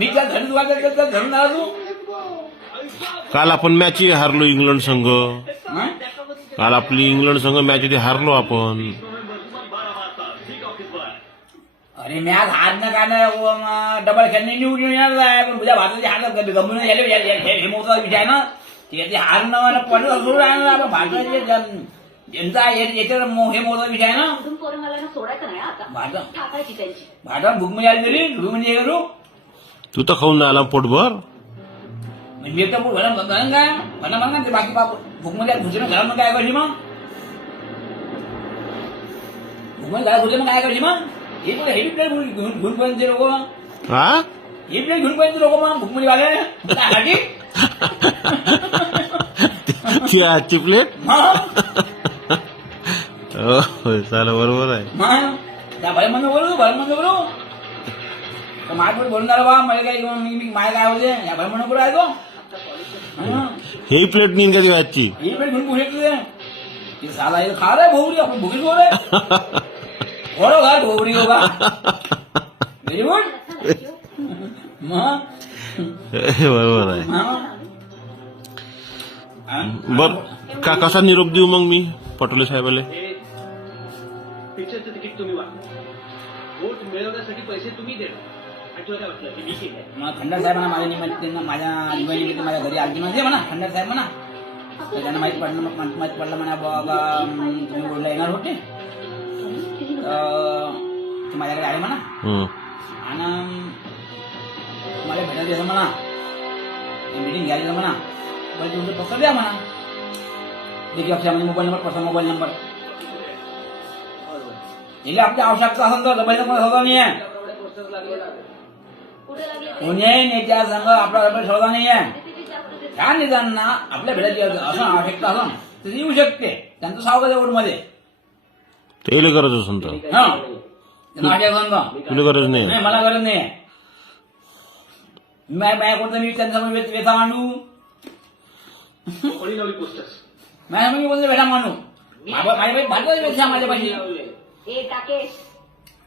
मी त्या धरून धरून आला तू. काल आपण मॅच हारलो इंग्लंड संघ. हं? काल आपली इंग्लंड संघ मॅच मध्ये हारलो आपण. अरे मॅच हारणं काय नाही डबल खेळणे निवडून येणार आहे पण तुझ्या भारताची हार गमून गेले हे मोठा विषय आहे ना. त्याचे हारणं पडलं सुरू आहे ना आपण भारताचे जनता याच्यावर हे मोठा विषय आहे ना. भारतात भूकमध्ये आली तरी भूकमध्ये करू तू तर खाऊन आला पोटभर. म्हणजे एक तर म्हणून काय म्हणा ते बाकी बाप भूकमध्ये घुसणं घरात काय करशी मग भूकमध्ये घरात घुसणं काय करशी मग हे पण हेवी प्लेट घेऊन पर्यंत लोक हा हे प्लेट घेऊन पर्यंत लोक मग भूकमध्ये आले काय ती आजची प्लेट. मग चालेल बरोबर आहे. मग त्या भय म्हणून बोलू तर माझ्याकडे बोलून झालं बा मला काय मी माय काय होते या भय म्हणून कुठं आहे तो. हे प्लेट नाही का ती आजची. ही प्लेट घेऊन कुठे ते साला हे खा रे भोवरी आपण भोगरी बोल रे बरो घाट भोवरी हो का व्हेरी गुड. मग बरोबर आहे. बर का कसा निरोप देऊ मग मी पटोले साहेबाले. पिक्चरचं तिकीट तुम्ही वापरा, वोट मिळवण्यासाठी पैसे तुम्ही देणार. मग खंडार साहेबांना माझ्या निमित्तानं माझ्या घरी आलती म्हणजे म्हणा खंडार साहेब म्हणा तर त्यांना माहित पडलं म्हणा बाबा तुम्ही बोलला येणार होते ते माझ्याकडे आले म्हणा आणि तुम्हाला भेटायला द्यायचं म्हणा मीटिंग घ्यायचं म्हणा बरं तुमचं पत्र द्या म्हणा देखील म्हणजे मोबाईल नंबर कसा मोबाईल नंबर याला आपली आवश्यकता असेल तर मोबाईल नंबर सौदा नाही आहे. कोणी नेत्या संघ आपला सौदा नाही आहे. त्या नेत्यांना आपल्या भेटायची असं आवश्यकता असेल तर येऊ शकते त्यांचं स्वागत आहे मध्ये त्याला गरज असून तर तुला गरज नाही. मला गरज नाही आहे. माझ्या कोणतं मी त्यांच्यासमोर व्यथा मांडू माझ्यासमोर कोणतं व्यथा मांडू माझ्या भारताची व्यथा माझ्या पाहिजे.